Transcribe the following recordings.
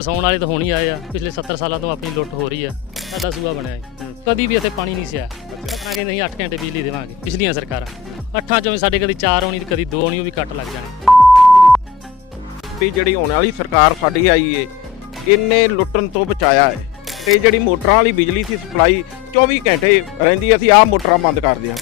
ਵਸਾਉਣ ਵਾਲੇ ਤਾਂ ਹੁਣ ਹੀ ਆਏ ਆ ਪਿਛਲੇ 70 ਸਾਲਾਂ ਤੋਂ ਆਪਣੀ ਲੁੱਟ ਹੋ ਰਹੀ ਆ। ਸਾਡਾ ਸੂਆ ਬਣਿਆ ਹੈ ਕਦੀ ਵੀ ਇੱਥੇ ਪਾਣੀ ਨਹੀਂ ਸਿਆ ਆਪਣਾ ਕਹਿੰਦੇ ਅਸੀਂ 8 ਘੰਟੇ ਬਿਜਲੀ ਦੇਵਾਂਗੇ ਪਿਛਲੀਆਂ ਸਰਕਾਰਾਂ। ਅੱਠਾਂ ਚੋਂ ਵੀ ਸਾਡੇ ਕਦੀ 4 ਆਉਣੀ ਤੇ ਕਦੀ 2 ਆਉਣੀ ਉਹ ਵੀ ਕੱਟ ਲੱਗ ਜਾਣੇ। ਵੀ ਜਿਹੜੀ ਆਉਣ ਵਾਲੀ ਸਰਕਾਰ ਸਾਡੀ ਆਈ ਏ ਇਹਨੇ ਲੁੱਟਣ ਤੋਂ ਬਚਾਇਆ ਹੈ ਤੇ ਜਿਹੜੀ ਮੋਟਰਾਂ ਵਾਲੀ ਬਿਜਲੀ ਸੀ ਸਪਲਾਈ 24 ਘੰਟੇ ਰਹਿੰਦੀ ਅਸੀਂ ਆਹ ਮੋਟਰਾਂ ਬੰਦ ਕਰ ਦਿਆਂ।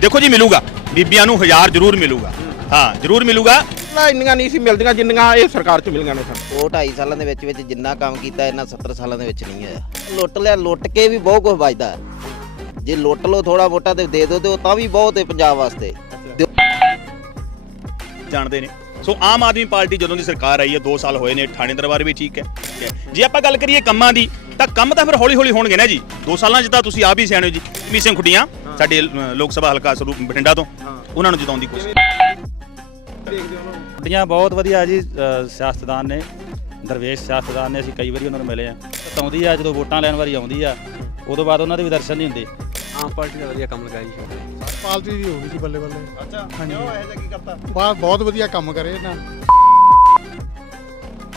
ਦੇਖੋ ਜੀ ਮਿਲੂਗਾ। ਬੀਬੀਆਂ ਨੂੰ ਹਜ਼ਾਰ ਜ਼ਰੂਰ ਮਿਲੂਗਾ। ਹਾਂ ਜ਼ਰੂਰ ਮਿਲੂਗਾ। ਨਾ ਇੰਨੀਆਂ ਨਹੀਂ ਸੀ ਮਿਲਦੀਆਂ ਜਿੰਨੀਆਂ ਇਹ ਸਰਕਾਰ 'ਚ ਮਿਲੀਆਂ ਨੇ ਸਾਨੂੰ ਉਹ 2.5 ਸਾਲਾਂ ਦੇ ਵਿੱਚ ਵਿੱਚ ਜਿੰਨਾ ਕੰਮ ਕੀਤਾ ਇਹਨਾਂ 70 ਸਾਲਾਂ ਦੇ ਵਿੱਚ ਨਹੀਂ ਹੋਇਆ। ਲੁੱਟ ਲਿਆ ਲੁੱਟ ਕੇ ਵੀ ਬਹੁਤ ਕੁਝ ਹੈ। ਜੇ ਲੁੱਟ ਲਓ ਥੋੜਾ ਮੋਟਾ ਤੇ ਦੇ ਦਿਓ ਤੇ ਉਹ ਤਾਂ ਵੀ ਬਹੁਤ ਹੈ ਪੰਜਾਬ ਵਾਸਤੇ। ਜਾਣਦੇ ਨੇ। ਸੋ ਆਮ ਆਦਮੀ ਪਾਰਟੀ ਜਦੋਂ ਦੀ ਸਰਕਾਰ ਆਈ ਹੈ 2 ਸਾਲ ਹੋਏ ਨੇ ਥਾਣੇ ਦਰਬਾਰ ਵੀ ਠੀਕ ਹੈ। ਠੀਕ ਹੈ। ਜੇ ਆਪਾਂ ਗੱਲ ਕਰੀਏ ਕੰਮਾਂ ਦੀ ਤਾਂ ਕੰਮ ਤਾਂ ਫਿਰ ਹੌਲੀ ਹੌਲੀ ਹੋਣਗੇ ਨਾ ਜੀ। 2 ਸਾਲਾਂ 'ਚ ਤਾਂ ਤੁਸੀਂ ਆਪ ਹੀ ਸਿਆਣੇ ਹੋ ਜੀ। ਮੀਸਿੰਗ ਖੁੱਡੀਆਂ ਸਾਡੇ ਅ, ਲੋਕ ਸਭਾ ਹਲਕਾ ਸਰੂਪ ਬਠਿੰਡਾ ਤੋਂ ਉਹਨਾਂ ਨੂੰ ਜਿਤਾਉਣ ਦੀ ਕੋਸ਼ਿਸ਼। ਛੁੱਟੀਆਂ ਬਹੁਤ ਵਧੀਆ ਜੀ ਅ, ਸਿਆਸਤਦਾਨ ਨੇ ਦਰਵੇਸ਼ ਸਿਆਸਤਦਾਨ ਨੇ ਅਸੀਂ ਕਈ ਵਾਰੀ ਉਹਨਾਂ ਨੂੰ ਮਿਲੇ ਆ ਆਉਂਦੀ ਆ ਜਦੋਂ ਵੋਟਾਂ ਲੈਣ ਵਾਰੀ ਆਉਂਦੀ ਆ ਉਦੋਂ ਬਾਅਦ ਉਹਨਾਂ ਦੇ ਵੀ ਦਰਸ਼ਨ ਨਹੀਂ ਹੁੰਦੇ। ਆਮ ਪਾਰਟੀ ਦਾ ਵਧੀਆ ਕੰਮ ਲਗਾਈ ਜੀ। ਪਾਲਤੀ ਦੀ ਹੋ ਗਈ ਸੀ ਬੱਲੇ ਬੱਲੇ। ਅੱਛਾ ਹਾਂਜੀ। ਕਿਉਂ ਇਹ ਕੀ ਕਰਤਾ? ਬਹੁਤ ਵਧੀਆ ਕੰਮ ਕਰੇ ਇਹਨਾਂ।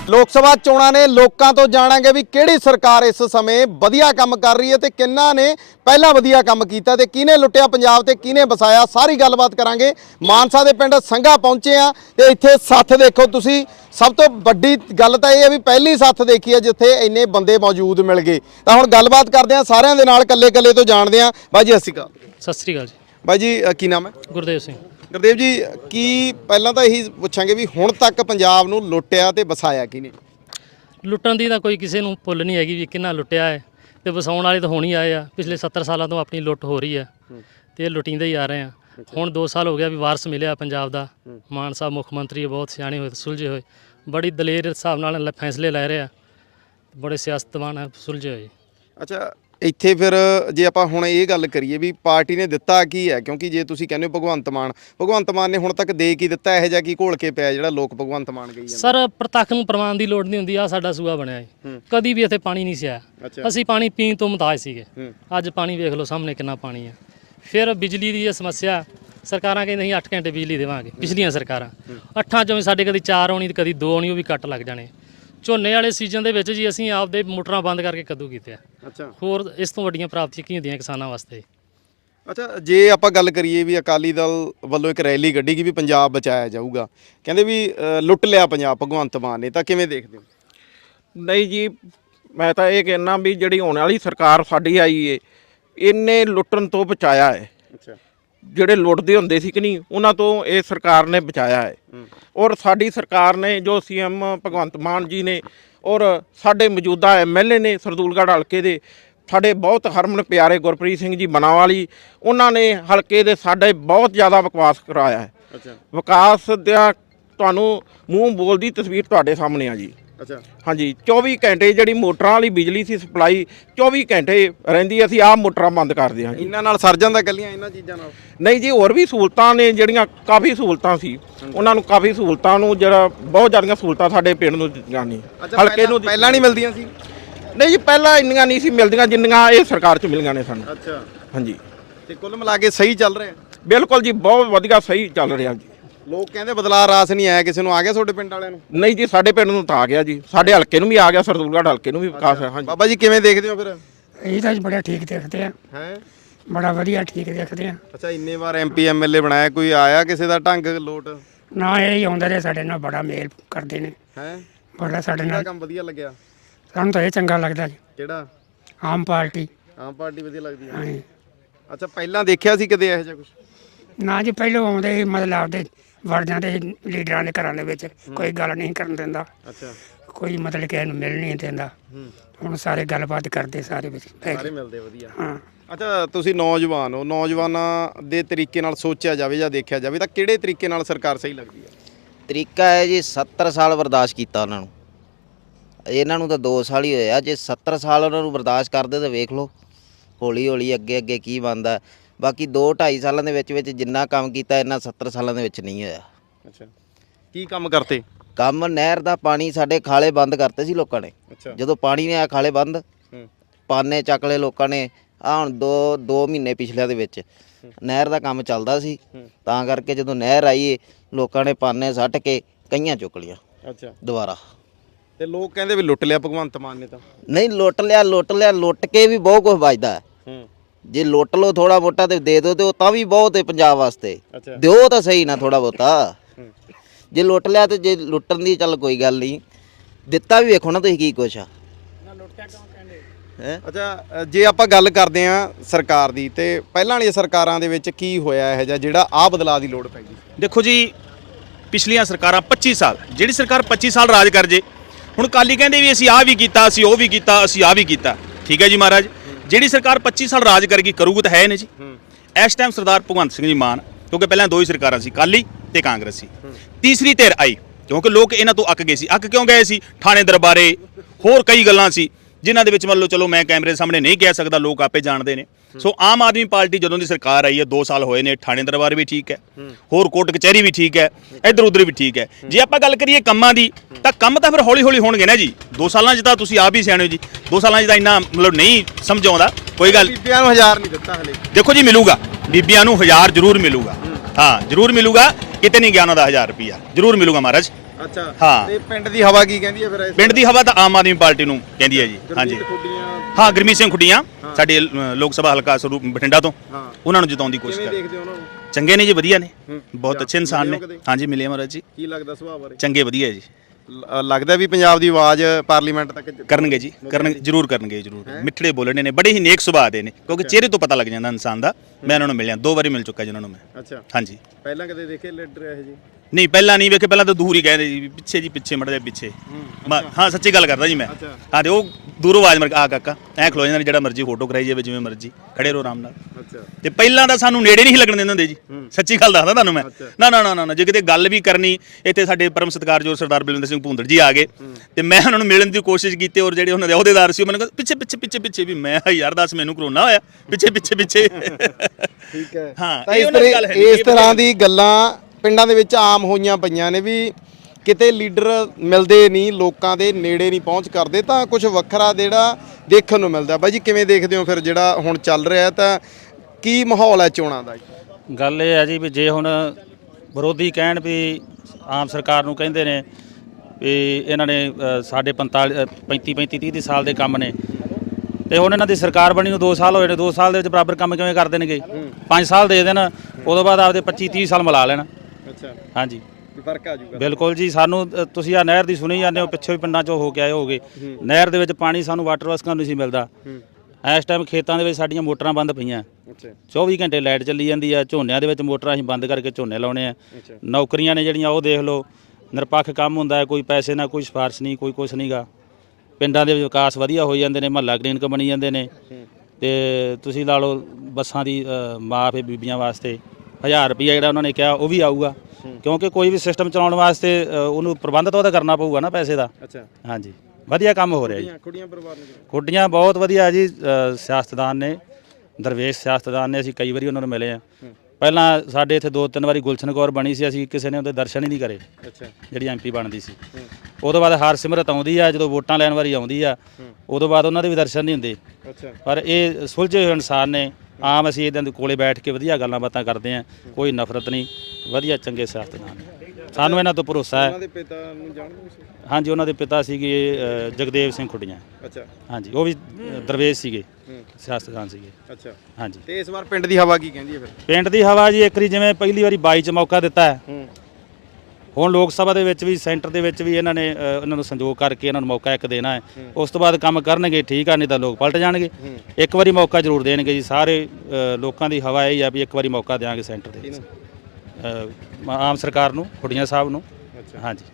ਲੋਕ ਸਭਾ ਚੋਣਾਂ ਨੇ ਲੋਕਾਂ ਤੋਂ ਜਾਣਾਂਗੇ ਵੀ ਕਿਹੜੀ ਸਰਕਾਰ ਇਸ ਸਮੇਂ ਵਧੀਆ ਕੰਮ ਕਰ ਰਹੀ ਹੈ ਤੇ ਕਿੰਨਾ ਨੇ ਪਹਿਲਾਂ ਵਧੀਆ ਕੰਮ ਕੀਤਾ ਤੇ ਕਿਹਨੇ ਲੁੱਟਿਆ ਪੰਜਾਬ ਤੇ ਕਿਹਨੇ ਵਸਾਇਆ ਸਾਰੀ ਗੱਲਬਾਤ ਕਰਾਂਗੇ। ਮਾਨਸਾ ਦੇ ਪਿੰਡ ਸੰਘਾ ਪਹੁੰਚੇ ਆ ਤੇ ਇੱਥੇ ਸੱਥ ਦੇਖੋ ਤੁਸੀਂ। ਸਭ ਤੋਂ ਵੱਡੀ ਗੱਲ ਤਾਂ ਇਹ ਹੈ ਵੀ ਪਹਿਲੀ ਸੱਥ ਦੇਖੀ ਹੈ ਜਿੱਥੇ ਇੰਨੇ ਬੰਦੇ ਮੌਜੂਦ ਮਿਲ ਗਏ। ਤਾਂ ਹੁਣ ਗੱਲਬਾਤ ਕਰਦੇ ਆ ਸਾਰਿਆਂ ਦੇ ਨਾਲ ਕੱਲੇ-ਕੱਲੇ ਤੋਂ ਜਾਣਦੇ ਆ ਬਾਈ ਜੀ ਸਤਿ ਸ਼੍ਰੀ ਅਕਾਲ। ਸਤਿ ਸ੍ਰੀ ਅਕਾਲ ਜੀ। ਬਾਈ ਜੀ ਅ, ਕੀ ਨਾਮ ਹੈ? ਗੁਰਦੇਵ ਸਿੰਘ। ਗੁਰਦੇਵ ਜੀ ਕੀ ਪਹਿਲਾਂ ਤਾਂ ਇਹੀ ਪੁੱਛਾਂਗੇ ਵੀ ਹੁਣ ਤੱਕ ਪੰਜਾਬ ਨੂੰ ਲੁੱਟਿਆ ਤੇ ਵਸਾਇਆ ਕਿਹਨੇ? ਲੁੱਟਣ ਦੀ ਤਾਂ ਕੋਈ ਕਿਸੇ ਨੂੰ ਭੁੱਲ ਨਹੀਂ ਹੈਗੀ ਵੀ ਕਿੰਨਾ ਲੁੱਟਿਆ ਹੈ ਤੇ ਵਸਾਉਣ ਵਾਲੇ ਤਾਂ ਹੁਣ ਹੀ ਆਏ ਆ ਪਿਛਲੇ 70 ਸਾਲਾਂ ਤੋਂ ਆਪਣੀ ਲੁੱਟ ਹੋ ਰਹੀ ਹੈ ਤੇ ਇਹ ਲੁੱਟੀਂਦੇ ਹੀ ਆ ਰਹੇ ਆ। ਹੁਣ 2 ਸਾਲ ਹੋ ਗਿਆ ਵੀ ਵਾਰਸ ਮਿਲਿਆ ਪੰਜਾਬ ਦਾ। ਮਾਨ ਸਾਹਿਬ ਮੁੱਖ ਮੰਤਰੀ ਬਹੁਤ ਸਿਆਣੇ ਹੋਏ ਸੁਲਝੇ ਹੋਏ। ਬੜੀ ਦਲੇਰ ਹਿਸਾਬ ਨਾਲ ਫੈਸਲੇ ਲੈ ਰਹੇ ਆ। ਬੜੇ ਸਿਆਸਤਵਾਨ ਸੁਲਝੇ ਹੋਏ। ਅੱਛਾ ਇੱਥੇ ਫਿਰ ਜੇ ਆਪਾਂ ਹੁਣ ਇਹ ਗੱਲ ਕਰੀਏ ਵੀ ਪਾਰਟੀ ਨੇ ਦਿੱਤਾ ਕੀ ਹੈ ਕਿਉਂਕਿ ਜੇ ਤੁਸੀਂ ਕਹਿੰਦੇ ਹੋ ਭਗਵੰਤ ਮਾਨ ਭਗਵੰਤ ਮਾਨ ਨੇ ਹੁਣ ਤੱਕ ਦੇ ਕੀ ਦਿੱਤਾ ਇਹੋ ਜਿਹਾ ਕੀ ਘੋਲ ਕੇ ਪਿਆ ਜਿਹੜਾ ਲੋਕ ਭਗਵੰਤ ਮਾਨ ਗਈ ਜਾਂਦੇ ਸਰ ਪ੍ਰਤੱਖ ਨੂੰ ਪ੍ਰਮਾਣ ਦੀ ਲੋੜ ਨਹੀਂ ਹੁੰਦੀ ਆ ਸਾਡਾ ਸੂਆ ਬਣਿਆ ਹੈ। ਕਦੀ ਵੀ ਇੱਥੇ ਪਾਣੀ ਨਹੀਂ ਸਿਆ ਅੱਛਾ। ਅਸੀਂ ਪਾਣੀ ਪੀਣ ਤੋਂ ਮੁਤਾਜ ਸੀਗੇ। ਅੱਜ ਪਾਣੀ ਵੇਖ ਲਓ ਸਾਹਮਣੇ ਕਿੰਨਾ ਪਾਣੀ ਹੈ ਫਿਰ ਬਿਜਲੀ ਦੀ ਇਹ ਸਮੱਸਿਆ ਸਰਕਾਰਾਂ ਕਹਿੰਦੇ ਅਸੀਂ 8 ਘੰਟੇ ਬਿਜਲੀ ਦੇਵਾਂਗੇ ਪਿਛਲੀਆਂ ਸਰਕਾਰਾਂ। ਅੱਠਾਂ ਚੋਂ ਸਾਡੇ ਕਦੀ 4 ਆਉਣੀ ਤੇ ਕਦੀ 2 ਆਉਣੀ ਉਹ ਵੀ ਕੱਟ ਲੱਗ ਜਾਣੇ। ਝੋਨੇ ਵਾਲੇ ਸੀਜ਼ਨ ਦੇ ਵਿੱਚ ਜੀ ਅਸੀਂ ਆਪਦੇ ਮੋਟਰਾਂ ਬੰਦ ਕਰਕੇ ਕੱਦੂ ਕੀਤੇ ਆ। ਅੱਛਾ। ਹੋਰ ਇਸ ਤੋਂ ਵੱਡੀਆਂ ਪ੍ਰਾਪਤੀਆਂ ਕੀ ਹੁੰਦੀਆਂ ਕਿਸਾਨਾਂ ਵਾਸਤੇ? ਅੱਛਾ ਜੇ ਆਪਾਂ ਗੱਲ ਕਰੀਏ ਵੀ ਅਕਾਲੀ ਦਲ ਵੱਲੋਂ ਇੱਕ ਰੈਲੀ ਕੱਢੀ ਗਈ ਵੀ ਪੰਜਾਬ ਬਚਾਇਆ ਜਾਊਗਾ ਕਹਿੰਦੇ ਵੀ ਅ, ਲੁੱਟ ਲਿਆ ਪੰਜਾਬ ਭਗਵੰਤ ਮਾਨ ਨੇ ਤਾਂ ਕਿਵੇਂ ਦੇਖਦੇ ਹੋ? ਨਹੀਂ ਜੀ ਮੈਂ ਤਾਂ ਇਹ ਕਹਿਣਾ ਵੀ ਜਿਹੜੀ ਆਉਣ ਵਾਲੀ ਸਰਕਾਰ ਸਾਡੀ ਆਈ ਏ ਇਹਨੇ ਲੁੱਟਣ ਤੋਂ ਬਚਾਇਆ ਹੈ ਅੱਛਾ। ਜਿਹੜੇ ਲੁੱਟਦੇ ਹੁੰਦੇ ਸੀ ਕਿ ਨਹੀਂ ਉਹਨਾਂ ਤੋਂ ਇਹ ਸਰਕਾਰ ਨੇ ਬਚਾਇਆ ਹੈ। ਔਰ ਸਾਡੀ ਸਰਕਾਰ ਨੇ ਜੋ ਸੀਐਮ ਭਗਵੰਤ ਮਾਨ ਜੀ ਨੇ ਔਰ ਸਾਡੇ ਮੌਜੂਦਾ ਐਮਐਲਏ ਨੇ ਸਰਦੂਲਗੜ੍ਹ ਹਲਕੇ ਦੇ ਸਾਡੇ ਬਹੁਤ ਹਰਮਨ ਪਿਆਰੇ ਗੁਰਪ੍ਰੀਤ ਸਿੰਘ ਜੀ ਬਣਾਵਾਲੀ ਉਹਨਾਂ ਨੇ ਹਲਕੇ ਦੇ ਸਾਡੇ ਬਹੁਤ ਜ਼ਿਆਦਾ ਵਿਕਾਸ ਕਰਾਇਆ ਹੈ। ਵਿਕਾਸ ਦਾ ਤੁਹਾਨੂੰ ਮੂੰਹ ਬੋਲਦੀ ਤਸਵੀਰ ਤੁਹਾਡੇ ਸਾਹਮਣੇ ਆ ਜੀ। ਅੱਛਾ। ਹਾਂਜੀ 24 ਘੰਟੇ ਜਿਹੜੀ ਮੋਟਰਾਂ ਵਾਲੀ ਬਿਜਲੀ ਸੀ ਸਪਲਾਈ 24 ਘੰਟੇ ਰਹਿੰਦੀ ਅਸੀਂ ਆਹ ਮੋਟਰਾਂ ਬੰਦ ਕਰ ਦਿਆਂ ਜੀ। ਇਹਨਾਂ ਨਾਲ ਸਰ ਜਾਂਦਾ ਕੱਲੀਆਂ ਇਹਨਾਂ ਚੀਜ਼ਾਂ ਨਾਲ? ਨਹੀਂ ਜੀ ਹੋਰ ਵੀ ਸਹੂਲਤਾਂ ਨੇ ਜਿਹੜੀਆਂ ਕਾਫੀ ਸਹੂਲਤਾਂ ਸੀ। ਉਹਨਾਂ ਨੂੰ ਕਾਫੀ ਸਹੂਲਤਾਂ ਨੂੰ ਜਿਹੜਾ ਬਹੁਤ ਜ਼ਿਆਦੀਆਂ ਸਹੂਲਤਾਂ ਸਾਡੇ ਪਿੰਡ ਨੂੰ ਦਿੱਤੀਆਂ ਨੇ ਹਲਕੇ ਨੂੰ ਪਹਿਲਾਂ ਨਹੀਂ ਮਿਲਦੀਆਂ ਸੀ? ਨਹੀਂ ਜੀ ਪਹਿਲਾਂ ਇੰਨੀਆਂ ਨਹੀਂ ਸੀ ਮਿਲਦੀਆਂ ਜਿੰਨੀਆਂ ਇਹ ਸਰਕਾਰ 'ਚ ਮਿਲੀਆਂ ਨੇ ਸਾਨੂੰ। ਅੱਛਾ। ਹਾਂਜੀ। ਤੇ ਕੁੱਲ ਮਿਲਾ ਕੇ ਸਹੀ ਚੱਲ ਰਿਹਾ? ਬਿਲਕੁਲ ਜੀ ਬਹੁਤ ਵਧੀਆ ਸਹੀ ਚੱਲ ਰਿਹਾ ਜੀ। ਲੋਕ ਕਹਿੰਦੇ ਬਦਲਾਅ ਰਾਸ ਨਹੀਂ ਆਇਆ ਕਿਸੇ ਨੂੰ। ਆ ਗਿਆ ਤੁਹਾਡੇ ਪਿੰਡ ਵਾਲਿਆਂ ਨੂੰ? ਨਹੀਂ ਜੀ ਸਾਡੇ ਪਿੰਡ ਨੂੰ ਤਾਂ ਆ ਗਿਆ ਜੀ। ਸਾਡੇ ਹਲਕੇ ਨੂੰ ਵੀ ਆ ਗਿਆ ਸਰਦੂਲਗੜ੍ਹ ਹਲਕੇ ਨੂੰ ਵੀ ਵਿਕਾਸ ਹੈ ਹਾਂਜੀ। ਬਾਬਾ ਜੀ ਕਿਵੇਂ ਦੇਖਦੇ ਹੋ ਫਿਰ? ਇਹ ਤਾਂ ਬੜਾ ਠੀਕ ਦੇਖਦੇ ਆ। ਹੈ? ਬੜਾ ਵਧੀਆ ਠੀਕ ਦੇਖਦੇ ਆ। ਅੱਛਾ ਇੰਨੇ ਵਾਰ ਐਮਪੀ ਐਮਐਲਏ ਬਣਾਇਆ ਕੋਈ ਆਇਆ ਕਿਸੇ ਦਾ ਢੰਗ ਲੋਟ? ਨਾ ਇਹ ਹੀ ਆਉਂਦੇ ਨੇ ਸਾਡੇ ਨਾਲ ਬੜਾ ਮੇਲ ਕਰਦੇ ਨੇ। ਹੈ? ਬੜਾ ਸਾਡੇ ਕਿਹੜਾ ਨਾਲ। ਕੰਮ ਵਧੀਆ ਲੱਗਿਆ? ਸਾਨੂੰ ਤਾਂ ਇਹ ਚੰਗਾ ਲੱਗਦਾ ਜੀ। ਕਿਹੜਾ? ਆਮ ਪਾਰਟੀ। ਆਮ ਪਾਰਟੀ ਵਧੀਆ ਲੱਗਦੀ ਹੈ। ਹਾਂਜੀ। ਅੱਛਾ ਪਹਿਲਾਂ ਦੇਖਿਆ ਸੀ ਕਦੇ ਇਹੋ ਜਿਹਾ ਕੁਝ ਨਾ ਜੀ ਪਹਿਲੋਂ ਆਉਂਦੇ ਸੀ ਮਤਲਬ ਆਪਦੇ ਵੜ ਜਾਂਦੇ ਸੀ ਲੀਡਰਾਂ ਦੇ ਘਰਾਂ ਦੇ ਵਿੱਚ ਕੋਈ ਗੱਲ ਨਹੀਂ ਕਰਨ ਦਿੰਦਾ। ਅੱਛਾ। ਕੋਈ ਮਤਲਬ ਕਿਸੇ ਨੂੰ ਮਿਲ ਨਹੀਂ ਦਿੰਦਾ। ਹੁਣ ਸਾਰੇ ਗੱਲਬਾਤ ਕਰਦੇ ਸਾਰੇ ਵਿੱਚ। ਕੇ। ਸਾਰੇ ਮਿਲਦੇ ਵਧੀਆ। ਹਾਂ। ਅੱਛਾ ਤੁਸੀਂ ਨੌਜਵਾਨ ਹੋ। ਨੌਜਵਾਨਾਂ ਦੇ ਤਰੀਕੇ ਨਾਲ ਸੋਚਿਆ ਜਾਵੇ ਜਾਂ ਦੇਖਿਆ ਜਾਵੇ ਤਾਂ ਕਿਹੜੇ ਤਰੀਕੇ ਨਾਲ ਸਰਕਾਰ ਸਹੀ ਲੱਗਦੀ ਹੈ? ਤਰੀਕਾ ਹੈ ਜੀ 70 ਸਾਲ ਬਰਦਾਸ਼ਤ ਕੀਤਾ ਉਹਨਾਂ ਨੂੰ। ਇਹਨਾਂ ਨੂੰ ਤਾਂ 2 ਸਾਲ ਹੀ ਹੋਏ ਆ। ਜੇ 70 ਸਾਲ ਉਹਨਾਂ ਨੂੰ ਬਰਦਾਸ਼ਤ ਕਰਦੇ ਤਾਂ ਵੇਖ ਲਓ। ਹੌਲੀ ਹੌਲੀ ਅੱਗੇ ਅੱਗੇ ਕੀ ਬਣਦਾ। ਬਾਕੀ 2 2.5 ਸਾਲਾਂ ਦੇ ਵਿੱਚ ਵਿੱਚ ਜਿੰਨਾ ਕੰਮ ਕੀਤਾ ਇਹਨਾਂ 70 ਸਾਲਾਂ ਦੇ ਵਿੱਚ ਨਹੀਂ ਹੋਇਆ। ਅੱਛਾ। ਕੀ ਕੰਮ ਕਰਤੇ? ਕੰਮ ਨਹਿਰ ਦਾ ਪਾਣੀ ਸਾਡੇ ਖਾਲੇ ਬੰਦ ਕਰਤੇ ਸੀ ਲੋਕਾਂ ਨੇ। ਅੱਛਾ। ਜਦੋਂ ਪਾਣੀ ਨੇ ਆ ਖਾਲੇ ਬੰਦ। ਪਾਨੇ ਚੱਕ ਲਏ ਲੋਕਾਂ ਨੇ ਆ ਹੁਣ 2 2 ਮਹੀਨੇ ਪਿਛਲਿਆਂ ਦੇ ਵਿੱਚ ਨਹਿਰ ਦਾ ਕੰਮ ਚੱਲਦਾ ਸੀ। ਤਾਂ ਕਰਕੇ ਜਦੋਂ ਨਹਿਰ ਆਈ ਲੋਕਾਂ ਨੇ ਪਾਨੇ ਸੱਟ ਕੇ ਕਈਆਂ ਚੁੱਕ ਲੀਆਂ ਅੱਛਾ। ਦੁਬਾਰਾ। ਤੇ ਲੋਕ ਕਹਿੰਦੇ ਵੀ ਲੁੱਟ ਲਿਆ ਭਗਵੰਤ ਮਾਨ ਨੇ ਤਾਂ। ਨਹੀਂ ਲੁੱਟ ਲਿਆ ਲੁੱਟ ਲਿਆ ਲੁੱਟ ਕੇ ਵੀ ਬਹੁਤ ਕੁਝ। ਹੂੰ ਜੇ ਲੁੱਟ ਲੋ ਥੋੜਾ ਬੋਟਾ ਤੇ ਦੇ ਦਿਓ ਤੇ ਉਹ ਤਾਂ ਵੀ ਬਹੁਤ ਹੈ ਪੰਜਾਬ ਵਾਸਤੇ। ਅੱਛਾ। ਦਿਓ ਤਾਂ ਸਹੀ ਨਾ ਥੋੜਾ ਬੋਤਾ। ਜੇ ਲੁੱਟ ਲਿਆ ਤੇ ਜੇ ਲੁੱਟਣ ਦੀ ਚੱਲ ਕੋਈ ਗੱਲ ਨਹੀਂ। ਦਿੱਤਾ ਵੀ ਵੇਖੋ ਨਾ ਤੁਸੀਂ ਕੀ ਕੁਛ ਆ। ਹੈਂ? ਅੱਛਾ ਅ, ਜੇ ਆਪਾਂ ਗੱਲ ਕਰਦੇ ਆ ਸਰਕਾਰ ਦੀ ਤੇ ਪਹਿਲਾਂ ਵਾਲੀਆਂ ਸਰਕਾਰਾਂ ਦੇ ਵਿੱਚ ਕੀ ਹੋਇਆ ਇਹ ਜਿਹਾ ਜਿਹੜਾ ਆ ਬਦਲਾਅ ਦੀ ਲੋੜ ਪੈ ਗਈ? ਦੇਖੋ ਜੀ ਪਿਛਲੀਆਂ ਸਰਕਾਰਾਂ 25 ਸਾਲ ਜਿਹੜੀ ਸਰਕਾਰ 25 ਸਾਲ ਰਾਜ ਕਰ ਜੇ ਹੁਣ ਕਾਲੀ ਕਹਿੰਦੇ ਵੀ ਅਸੀਂ ਆਹ ਵੀ ਕੀਤਾ ਅਸੀਂ ਉਹ ਵੀ ਕੀਤਾ ਅਸੀਂ ਆਹ ਵੀ ਕੀਤਾ। ਠੀਕ ਹੈ ਜੀ ਮਹਾਰਾਜ? ਜਿਹੜੀ ਸਰਕਾਰ 25 ਸਾਲ ਰਾਜ ਕਰੇਗੀ ਕਰੂਗੀ ਤਾਂ ਹੈ ਨੇ ਜੀ। ਇਸ ਟਾਈਮ ਸਰਦਾਰ ਭਗਵੰਤ ਸਿੰਘ ਜੀ ਮਾਨ ਕਿਉਂਕਿ ਪਹਿਲਾਂ ਦੋ ਹੀ ਸਰਕਾਰਾਂ ਸੀ ਕਾਲੀ ਤੇ ਕਾਂਗਰਸੀ। ਤੀਸਰੀ ਧਿਰ ਆਈ ਕਿਉਂਕਿ ਲੋਕ ਇਹਨਾਂ ਤੋਂ ਅੱਕ ਗਏ ਸੀ। ਅੱਕ ਕਿਉਂ ਗਏ ਸੀ? ਥਾਣੇ ਦਰਬਾਰੇ ਹੋਰ ਕਈ ਗੱਲਾਂ ਸੀ। ਜਿਨ੍ਹਾਂ ਦੇ ਵਿੱਚ ਮੰਨ ਲਓ ਚਲੋ ਮੈਂ ਕੈਮਰੇ ਦੇ ਸਾਹਮਣੇ ਨਹੀਂ ਕਹਿ ਸਕਦਾ ਲੋਕ ਆਪੇ ਜਾਣਦੇ ਨੇ। ਸੋ ਆਮ ਆਦਮੀ ਪਾਰਟੀ ਜਦੋਂ ਦੀ ਸਰਕਾਰ ਆਈ ਹੈ 2 ਸਾਲ ਹੋਏ ਨੇ ਥਾਣੇ ਦਰਬਾਰ ਵੀ ਠੀਕ ਹੈ ਹੋਰ ਕੋਰਟ ਕਚਹਿਰੀ ਵੀ ਠੀਕ ਹੈ ਇੱਧਰ ਉੱਧਰ ਵੀ ਠੀਕ ਹੈ। ਜੇ ਆਪਾਂ ਗੱਲ ਕਰੀਏ ਕੰਮਾਂ ਦੀ ਤਾਂ ਕੰਮ ਤਾਂ ਫਿਰ ਹੌਲੀ ਹੌਲੀ ਹੋਣਗੇ ਨਾ ਜੀ। 2 ਸਾਲਾਂ 'ਚ ਤਾਂ ਤੁਸੀਂ ਆਪ ਹੀ ਸਿਆਣੇ ਹੋ ਜੀ। 2 ਸਾਲਾਂ 'ਚ ਤਾਂ ਇੰਨਾ ਮਤਲਬ ਨਹੀਂ ਸਮਝ ਆਉਂਦਾ ਕੋਈ ਗੱਲ ਬੀਬੀਆਂ ਨੂੰ ਹਜ਼ਾਰ ਨਹੀਂ ਦਿੱਤਾ ਹਲੇ। ਦੇਖੋ ਜੀ ਮਿਲੂਗਾ। ਬੀਬੀਆਂ ਨੂੰ ਹਜ਼ਾਰ ਜ਼ਰੂਰ ਮਿਲੂਗਾ। ਹਾਂ। ਜ਼ਰੂਰ ਮਿਲੂਗਾ। ਕਿਤੇ ਨਹੀਂ ਗਿਆ ਉਹਨਾਂ ਦਾ 1000 ਰੁਪਿਆ ਜ਼ਰੂਰ ਮਿਲੂਗਾ ਮਹਾਰਾਜ। ਅੱਛਾ ਹਾਂ। ਤੇ ਪਿੰਡ ਦੀ ਹਵਾ ਕੀ ਕਹਿੰਦੀ ਹੈ ਫਿਰ ਪਿੰਡ ਦੀ ਹਵਾ ਤਾਂ ਆਮ ਆਦਮੀ ਪਾਰਟੀ ਨੂੰ ਕਹਿੰਦੀ ਹੈ ਜੀ ਹਾਂਜੀ। ਹਾਂ ਗੁਰਮੀਤ ਸਿੰਘ ਖੁੱਡੀਆਂ ਸਾਡੇ ਅ, ਲੋਕ ਸਭਾ ਹਲਕਾ ਸਰੂਪ ਬਠਿੰਡਾ ਤੋਂ ਹਾਂ। ਉਹਨਾਂ ਨੂੰ ਜਿਤਾਉਣ ਦੀ ਕੋਸ਼ਿਸ਼ ਕਿਵੇਂ ਕਰ ਦੇਖਦੇ ਹੋ ਉਹਨਾਂ ਨੂੰ? ਚੰਗੇ ਨੇ ਜੀ ਵਧੀਆ ਨੇ। ਬਹੁਤ ਅੱਛੇ ਇਨਸਾਨ ਨੇ? ਹਾਂਜੀ ਮਿਲੇ ਮਹਾਰਾਜ ਜੀ। ਕੀ ਲੱਗਦਾ ਸੁਭਾਅ ਬਾਰੇ? ਚੰਗੇ ਵਧੀਆ ਜੀ। ਲੱਗਦਾ ਵੀ ਪੰਜਾਬ ਦੀ ਆਵਾਜ਼ ਪਾਰਲੀਮੈਂਟ ਤੱਕ ਕਰਨਗੇ ਜੀ ਕਰਨਗੇ ਜ਼ਰੂਰ ਕਰਨਗੇ ਜ਼ਰੂਰ। ਮਿੱਠੜੇ ਬੋਲਣੇ ਨੇ ਬੜੇ ਹੀ ਨੇਕ ਸੁਭਾਅ ਦੇ ਨੇ ਕਿਉਂਕਿ ਚਿਹਰੇ ਤੋਂ ਪਤਾ ਲੱਗ ਜਾਂਦਾ ਇਨਸਾਨ ਦਾ। ਮੈਂ ਉਹਨਾਂ ਨੂੰ ਮਿਲਿਆ। ਦੋ ਵਾਰੀ ਮਿਲ ਚੁੱਕਾ ਜਿਨ੍ਹਾਂ ਨੂੰ ਮੈਂ। ਅੱਛਾ। ਹਾਂਜੀ। ਪਹਿਲਾਂ ਕਦੇ ਦੇਖੇ ਲੀਡਰ ਇਹ ਜੀ ਨਹੀਂ ਪਹਿਲਾਂ ਨਹੀਂ ਵੇਖੇ ਪਹਿਲਾਂ ਤਾਂ ਦੂਰ ਹੀ ਕਹਿੰਦੇ ਜੀ। ਪਿੱਛੇ ਜੀ ਪਿੱਛੇ ਮੜ ਜਾ ਪਿੱਛੇ ਮੈਂ- ਹਾਂ ਸੱਚੀ ਗੱਲ ਕਰਦਾ ਜੀ ਮੈਂ। ਅੱਛਾ। ਹਾਂ ਤੇ ਉਹ ਦੂਰੋਂ ਆਵਾਜ਼ ਮਾਰ ਕੇ, ਆ ਕਾਕਾ ਐ ਖਲੋ ਜਾਂਦਾ ਜਿਹੜਾ ਮਰਜ਼ੀ ਫੋਟੋ ਕਰਾਈ ਜਾਵੇ ਜਿਵੇਂ ਮਰਜ਼ੀ ਖੜੇ ਰਹੋ ਆਰਾਮ ਨਾਲ। ਅੱਛਾ। ਤੇ ਪਹਿਲਾਂ ਤਾਂ ਸਾਨੂੰ ਨੇੜੇ ਨਹੀਂ ਲੱਗਣ ਦਿੰਦੇ ਹੁੰਦੇ ਜੀ। ਸੱਚੀ ਗੱਲ ਦੱਸਦਾ ਤੁਹਾਨੂੰ ਮੈਂ। ਨਾ ਨਾ ਨਾ ਨਾ ਨਾ, ਜੇ ਕਿਤੇ ਗੱਲ ਵੀ ਕਰਨੀ ਇੱਥੇ ਸਾਡੇ ਪਰਮ ਸਤਿਕਾਰਯੋਗ ਸਰਦਾਰ ਬਲਵਿੰਦਰ ਸਿੰਘ ਭੁੰਦੜ ਜੀ ਆ ਗਏ। ਤੇ ਮੈਂ ਉਹਨਾਂ ਨੂੰ ਮਿਲਣ ਦੀ ਕੋਸ਼ਿਸ਼ ਕੀਤੀ ਔਰ ਜਿਹੜੇ ਉਹਨਾਂ ਦੇ ਅਹੁਦੇਦਾਰ ਸੀ ਉਹ ਮੈਨੂੰ ਕਹਿੰਦੇ ਪਿੱਛੇ ਪਿੱਛੇ ਪਿੱਛੇ ਪਿੱਛੇ ਵੀ। ਮੈਂ ਕਿਹਾ ਯਾਰ ਦੱਸ ਮੈਨੂੰ ਕਰੋਨਾ ਹੋਇਆ। ਪਿੱਛੇ ਪਿੱਛੇ ਪਿੱਛੇ। ਠੀਕ ਹੈ ਹਾਂ, ਤਾਂ ਇਹ ਇਸ ਉਹਨਾਂ ਦੀ ਗੱਲ ਤਰ੍ਹਾਂ ਹੈ ਇਸ ਤਰ੍ਹਾਂ ਦੀ ਗੱਲਾਂ ਪਿੰਡਾਂ ਦੇ ਵਿੱਚ ਆਮ ਹੋਈਆਂ ਪਈਆਂ ਨੇ ਵੀ ਕਿਤੇ ਲੀਡਰ ਮਿਲਦੇ ਨਹੀਂ ਲੋਕਾਂ ਦੇ ਨੇੜੇ ਨਹੀਂ ਪਹੁੰਚ ਕਰਦੇ ਤਾਂ ਕੁਝ ਵੱਖਰਾ ਜਿਹੜਾ ਦੇਖਣ ਨੂੰ ਮਿਲਦਾ ਬਾਈ ਜੀ ਕਿਵੇਂ ਦੇਖਦੇ ਹੋ ਫਿਰ ਜਿਹੜਾ ਹੁਣ ਚੱਲ ਰਿਹਾ ਤਾਂ ਕੀ ਮਾਹੌਲ ਹੈ ਚੋਣਾਂ ਦਾ? ਗੱਲ ਇਹ ਹੈ ਜੀ ਵੀ ਜੇ ਹੁਣ ਵਿਰੋਧੀ ਕਹਿਣ ਵੀ ਆਮ ਸਰਕਾਰ ਨੂੰ ਕਹਿੰਦੇ ਨੇ ਵੀ ਇਹਨਾਂ ਨੇ ਅ, ਸਾਡੇ 45 35 35 30 ਸਾਲ ਦੇ ਕੰਮ ਨੇ ਤੇ ਹੁਣ ਇਹਨਾਂ ਦੀ ਸਰਕਾਰ ਬਣੀ ਨੂੰ 2 ਸਾਲ ਹੋਏ ਨੇ 2 ਸਾਲ ਦੇ ਵਿੱਚ ਬਰਾਬਰ ਕੰਮ ਕਿਵੇਂ ਕਰ ਦੇਣਗੇ? 5 ਸਾਲ ਦੇ ਦੇਣ ਉਦੋਂ ਬਾਅਦ ਆਪਦੇ 25 30 ਸਾਲ ਮਿਲਾ ਲੈਣ। ਅੱਛਾ। ਹਾਂਜੀ। ਫ਼ਰਕ ਆ ਜਾਊਗਾ। ਬਿਲਕੁਲ ਜੀ ਸਾਨੂੰ ਤੁਸੀਂ ਆ ਨਹਿਰ ਦੀ ਸੁਣੀ ਜਾਂਦੇ ਹੋ ਪਿੱਛੇ ਵੀ ਪਿੰਡਾਂ 'ਚੋਂ ਹੋ ਕੇ ਆਏ ਹੋਗੇ। ਨਹਿਰ ਦੇ ਵਿੱਚ ਪਾਣੀ ਸਾਨੂੰ ਵਾਟਰ ਵਰਕਸਾਂ ਨੂੰ ਨਹੀਂ ਸੀ ਮਿਲਦਾ। ਇਸ ਟਾਈਮ ਖੇਤਾਂ ਦੇ ਵਿੱਚ ਸਾਡੀਆਂ ਮੋਟਰਾਂ ਬੰਦ ਪਈਆਂ। ਅੱਛਾ। 24 ਘੰਟੇ ਲਾਈਟ ਚੱਲੀ ਜਾਂਦੀ ਆ ਝੋਨਿਆਂ ਦੇ ਵਿੱਚ ਮੋਟਰਾਂ ਅਸੀਂ ਬੰਦ ਕਰਕੇ ਝੋਨੇ ਲਾਉਣੇ ਆ। ਨੌਕਰੀਆਂ ਨੇ ਜਿਹੜੀਆਂ ਉਹ ਦੇਖ ਲਓ। ਨਿਰਪੱਖ ਕੰਮ ਹੁੰਦਾ ਕੋਈ ਪੈਸੇ ਨਾਲ ਕੋਈ ਸਿਫਾਰਿਸ਼ ਨਹੀਂ ਕੋਈ ਕੁਛ ਨਹੀਂਗਾ ਪਿੰਡਾਂ ਦੇ ਵਿਕਾਸ ਵਧੀਆ ਹੋਈ ਜਾਂਦੇ ਨੇ ਮਹੱਲਾ ਕਲੀਨਿਕ ਬਣੀ ਜਾਂਦੇ ਨੇ ਤੇ ਤੁਸੀਂ ਲਾ ਲਓ ਬੱਸਾਂ ਦੀ ਮਾਫ ਹੈ ਬੀਬੀਆਂ ਵਾਸਤੇ 1000 ਰੁਪਈਆ ਜਿਹੜਾ ਉਹਨਾਂ ਨੇ ਕਿਹਾ ਉਹ ਵੀ ਆਊਗਾ। ਕਿਉਂਕਿ ਕੋਈ ਵੀ ਸਿਸਟਮ ਚਲਾਉਣ ਵਾਸਤੇ ਉਹਨੂੰ ਪ੍ਰਬੰਧ ਤਾਂ ਉਹਦਾ ਕਰਨਾ ਪਊਗਾ ਨਾ ਪੈਸੇ ਦਾ। ਅੱਛਾ। ਹਾਂਜੀ। ਵਧੀਆ ਕੰਮ ਹੋ ਰਿਹਾ ਜੀ। ਕੁੜੀਆਂ ਕੁੜੀਆਂ ਪਰਿਵਾਰ ਨੂੰ ਕੁੱਡੀਆਂ ਬਹੁਤ ਵਧੀਆ ਜੀ ਸਿਆਸਤਦਾਨ ਨੇ ਦਰਵੇਸ਼ ਸਿਆਸਤਦਾਨ ਨੇ ਅਸੀਂ ਕਈ ਵਾਰੀ ਉਹਨਾਂ ਨੂੰ ਮਿਲੇ ਆ ਪਹਿਲਾਂ ਸਾਡੇ ਇੱਥੇ ਦੋ ਤਿੰਨ ਵਾਰੀ ਗੁਲਸ਼ਨ ਕੌਰ ਬਣੀ ਸੀ ਅਸੀਂ ਕਿਸੇ ਨੇ ਉਹਦੇ ਦਰਸ਼ਨ ਹੀ ਨਹੀਂ ਕਰੇ ਅੱਛਾ। ਜਿਹੜੀ ਐਮਪੀ ਬਣਦੀ ਸੀ। ਉਦੋਂ ਬਾਅਦ ਹਰਸਿਮਰਤ ਆਉਂਦੀ ਆ ਜਦੋਂ ਵੋਟਾਂ ਲੈਣ ਵਾਰੀ ਆਉਂਦੀ ਆ ਉਦੋਂ ਬਾਅਦ ਉਹਨਾਂ ਦੇ ਵੀ ਦਰਸ਼ਨ ਨਹੀਂ ਹੁੰਦੇ। ਅੱਛਾ। ਪਰ ਇਹ ਸੁਲਝੇ ਹੋਏ ਇਨਸਾਨ ਨੇ ਆਮ ਅਸੀਂ ਇਹਨਾਂ ਦੇ ਕੋਲੇ ਬੈਠ ਕੇ ਵਧੀਆ ਗੱਲਾਂ ਬਾਤਾਂ ਕਰਦੇ ਆ ਕੋਈ ਨਫ਼ਰਤ ਨਹੀਂ ਵਧੀਆ ਚੰਗੇ ਸਿਆਸਤਦਾਨ ਸਾਨੂੰ ਇਹਨਾਂ ਤੋਂ ਭਰੋਸਾ ਉਹਨਾਂ ਹੈ ਦੇ ਪਿਤਾ ਨੂੰ ਜਾਣਦੇ ਤੁਸੀਂ? ਹਾਂਜੀ ਉਹਨਾਂ ਦੇ ਪਿਤਾ ਸੀਗੇ ਅ, ਜਗਦੇਵ ਸਿੰਘ ਖੁੱਡੀਆਂ। ਅੱਛਾ। ਹਾਂਜੀ ਉਹ ਵੀ ਅ, ਦਰਵੇਸ਼ ਸੀਗੇ ਸਿਆਸਤਦਾਨ ਸੀਗੇ। ਅੱਛਾ। ਹਾਂਜੀ। ਤੇ ਇਸ ਵਾਰ ਪਿੰਡ ਦੀ ਹਵਾ ਕੀ ਕਹਿੰਦੀ ਹੈ ਫਿਰ? ਪਿੰਡ ਦੀ ਹਵਾ ਜੀ ਇੱਕ ਵਾਰੀ ਜਿਵੇਂ ਪਹਿਲੀ ਵਾਰੀ 22 ਚ ਮੌਕਾ ਦਿੱਤਾ ਹੈ ਹੂੰ। ਹੁਣ ਲੋਕ ਸਭਾ ਦੇ ਵਿੱਚ ਵੀ ਸੈਂਟਰ ਦੇ ਵਿੱਚ ਵੀ ਇਹਨਾਂ ਨੇ ਅ, ਇਹਨਾਂ ਨੂੰ ਸੰਜੋਗ ਕਰਕੇ ਇਹਨਾਂ ਨੂੰ ਮੌਕਾ ਇੱਕ ਦੇਣਾ ਹੈ। ਉਸ ਤੋਂ ਬਾਅਦ ਕੰਮ ਕਰਨਗੇ ਠੀਕ ਆ ਨਹੀਂ ਤਾਂ ਲੋਕ ਪਲਟ ਜਾਣਗੇ। ਇੱਕ ਵਾਰੀ ਮੌਕਾ ਜ਼ਰੂਰ ਦੇਣਗੇ ਜੀ। ਸਾਰੇ ਅ, ਲੋਕਾਂ ਦੀ ਹਵਾ ਇਹ ਆ ਵੀ ਇੱਕ ਵਾਰੀ ਮੌਕਾ ਦੇਵਾਂਗੇ ਸੈਂਟਰ ਦੇ ਵਿੱਚ। ਅ, ਆਮ ਸਰਕਾਰ ਨੂੰ ਖੁੱਡੀਆਂ ਸਾਹਿਬ ਨੂੰ। ਹਾਂਜੀ।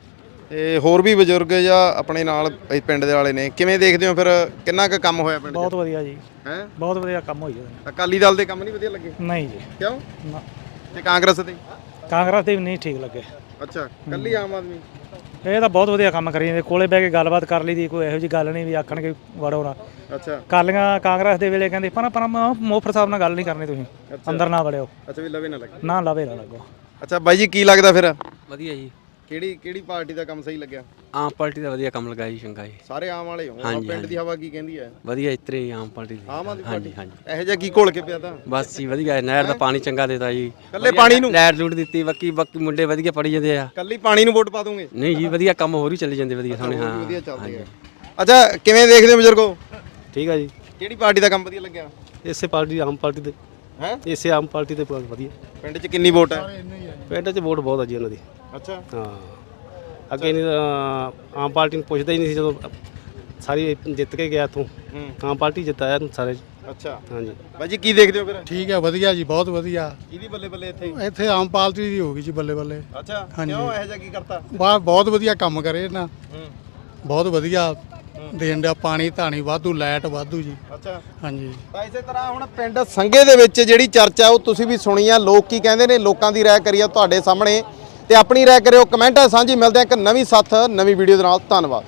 ਤੇ ਹੋਰ ਵੀ ਬਜ਼ੁਰਗ ਜਾਂ ਆਪਣੇ ਨਾਲ ਇਹ ਪਿੰਡ ਦੇ ਵਾਲੇ ਨੇ ਕਿਵੇਂ ਦੇਖਦੇ ਹੋ ਫਿਰ? ਕਿੰਨਾ ਕੁ ਕੰਮ ਹੋਇਆ ਪਿੰਡ 'ਚ? ਬਹੁਤ ਵਧੀਆ ਜੀ। ਹੈ? ਬਹੁਤ ਵਧੀਆ ਕੰਮ ਹੋਈ ਹੈ ਅਕਾਲੀ ਦਲ ਦੇ ਕੰਮ ਨਹੀਂ ਵਧੀਆ ਲੱਗੇ? ਨਹੀਂ ਜੀ। ਕਿਉਂ? ਨਾ। ਤੇ ਕਾਂਗਰਸ ਦੇ? ਕਾਂਗਰਸ ਦੇ ਵੀ ਨਹੀਂ ਠੀਕ ਲੱਗੇ। ਅੱਛਾ ਕੱਲੀ ਆਮ ਆਦਮੀ? ਇਹ ਤਾਂ ਬਹੁਤ ਵਧੀਆ ਕੰਮ ਕਰੀ ਜਾਂਦੇ ਕੋਲੇ ਬਹਿ ਕੇ ਗੱਲਬਾਤ ਕਰ ਲਈ ਦੀ ਕੋਈ ਇਹੋ ਜੀ ਗੱਲ ਨਹੀਂ ਵੀ ਆਖਣਗੇ ਵੜੋ ਨਾ। ਅੱਛਾ। ਕਾਲੀਆਂ ਕਾਂਗਰਸ ਦੇ ਵੇਲੇ ਕਹਿੰਦੇ ਪਰ ਪਰ ਮੋਫਰ ਸਾਹਿਬ ਨਾਲ ਗੱਲ ਨਹੀਂ ਕਰਨੀ ਤੁਸੀਂ ਅੰਦਰ ਨਾ ਵੜਿਓ। ਅੱਛਾ ਵੀ ਲਵੇ ਨਾ ਲੱਗੇ। ਨਾ ਲਵੇ ਨਾ ਲੱਗੋ। ਅੱਛਾ ਬਾਈ ਜੀ ਕੀ ਲੱਗਦਾ ਫਿਰ? ਵਧੀਆ ਜੀ। ਕਿਹੜੀ ਕਿਹੜੀ ਪਾਰਟੀ ਦਾ ਕੰਮ ਸਹੀ ਲੱਗਿਆ? ਆਮ ਪਾਰਟੀ ਦਾ ਵਧੀਆ ਕੰਮ ਲੱਗਾ ਜੀ ਚੰਗਾ ਜੀ ਸਾਰੇ ਆਮ ਵਾਲੇ ਹੋ ਹਾਂਜੀ, ਪਿੰਡ ਦੀ ਹਾਂਜੀ। ਹਵਾ ਕੀ ਕਹਿੰਦੀ ਹੈ? ਵਧੀਆ ਇਤਰੇ ਹੀ ਆਮ ਪਾਰਟੀ ਦੀ। ਆਮ ਆਦਮੀ ਹਾਂਜੀ ਪਾਰਟੀ? ਹਾਂਜੀ। ਇਹੋ ਜਿਹਾ ਕੀ ਘੋਲ ਕੇ ਪਿਆ ਤਾਂ? ਬਸ ਜੀ ਵਧੀਆ ਹੈ, ਨਹਿਰ ਦਾ ਪਾਣੀ ਚੰਗਾ ਦੇਤਾ ਜੀ। ਕੱਲੇ ਪਾਣੀ ਨੂੰ? ਲੈਟ ਲੂਟ ਦਿੱਤੀ ਬਾਕੀ ਬਾਕੀ ਮੁੰਡੇ ਵਧੀਆ ਪੜੀ ਜਾਂਦੇ ਆ। ਕੱਲੀ ਪਾਣੀ ਨੂੰ ਵੋਟ ਪਾ ਦੂੰਗੇ? ਨਹੀਂ ਜੀ ਵਧੀਆ ਕੰਮ ਹੋਰ ਵੀ ਚੱਲੀ ਜਾਂਦੇ ਵਧੀਆ ਸੋਹਣੇ ਹਾਂ ਵਧੀਆ ਚੱਲਦੇ ਆ। ਹਾਂਜੀ। ਅੱਛਾ ਕਿਵੇਂ ਦੇਖਦੇ ਹੋ ਬਜ਼ੁਰਗੋ? ਠੀਕ ਆ ਜੀ। ਕਿਹੜੀ ਪਾਰਟੀ ਦਾ ਕੰਮ ਵਧੀਆ ਲੱਗਿਆ? ਇਸੇ ਪਾਰਟੀ ਆਮ ਪਾਰਟੀ ਦੇ। ਹੈ? ਇਸੇ ਆਮ ਪਾਰਟੀ ਦੇ ਵਧੀਆ। ਪਿੰਡ 'ਚ ਕਿੰਨੀ ਵੋਟ ਹੈ? ਪਿੰਡ 'ਚ ਵੋਟ ਬਹੁਤ ਆ ਜੀ ਉਹਨਾਂ ਦੀ। ਅੱਛਾ। ਹਾਂ। ਅੱਗੇ ਨਹੀਂ ਤਾਂ ਆਮ ਪਾਰਟੀ ਨੂੰ ਪੁੱਛਦਾ ਹੀ ਨਹੀਂ ਸੀ ਜਦੋਂ ਸਾਰੀ ਜਿੱਤ ਕੇ ਗਿਆ ਹੂੰ। ਆਮ ਪਾਰਟੀ ਜਿੱਤਾਇਆ ਸਾਰੇ। ਅੱਛਾ। ਹਾਂਜੀ। ਬਾਈ ਜੀ ਕੀ ਦੇਖਦੇ ਹੋ ਫਿਰ? ਠੀਕ ਹੈ ਵਧੀਆ ਜੀ ਬਹੁਤ ਵਧੀਆ। ਕਿਹਦੀ ਬੱਲੇ ਬੱਲੇ ਇੱਥੇ? ਇੱਥੇ ਆਮ ਪਾਰਟੀ ਦੀ ਹੋ ਗਈ ਜੀ ਬੱਲੇ ਬੱਲੇ ਅੱਛਾ। ਕਿਉਂ ਇਹੋ ਜਿਹਾ ਕੀ ਕਰਤਾ? ਬਾ ਬਹੁਤ ਵਧੀਆ ਕੰਮ ਕਰੇ ਨਾ ਹੂੰ। ਬਹੁਤ ਵਧੀਆ। ਦੇਣ ਦਾ ਪਾਣੀ ਧਾਣੀ ਵਾਧੂ ਲਾਈਟ ਵਾਧੂ ਜੀ। ਅੱਛਾ। ਹਾਂਜੀ। ਤਾਂ ਇਸੇ ਤਰ੍ਹਾਂ ਹੁਣ ਪਿੰਡ ਸੰਘੇ ਦੇ ਵਿੱਚ ਜਿਹੜੀ ਚਰਚਾ ਉਹ ਤੁਸੀਂ ਵੀ ਸੁਣੀ ਆ ਲੋਕ ਕੀ ਕਹਿੰਦੇ ਨੇ ਲੋਕਾਂ ਦੀ ਰਾਏ ਕਰੀਏ ਤੁਹਾਡੇ ਸਾਹਮਣੇ। ਤੇ ਆਪਣੀ ਰਾਏ ਕਰਿਓ ਕਮੈਂਟਾਂ ਸਾਂਝੀ ਮਿਲਦੇ ਆ ਇੱਕ ਨਵੀਂ ਸਾਥ ਨਵੀਂ ਵੀਡੀਓ ਦੇ ਨਾਲ। ਧੰਨਵਾਦ।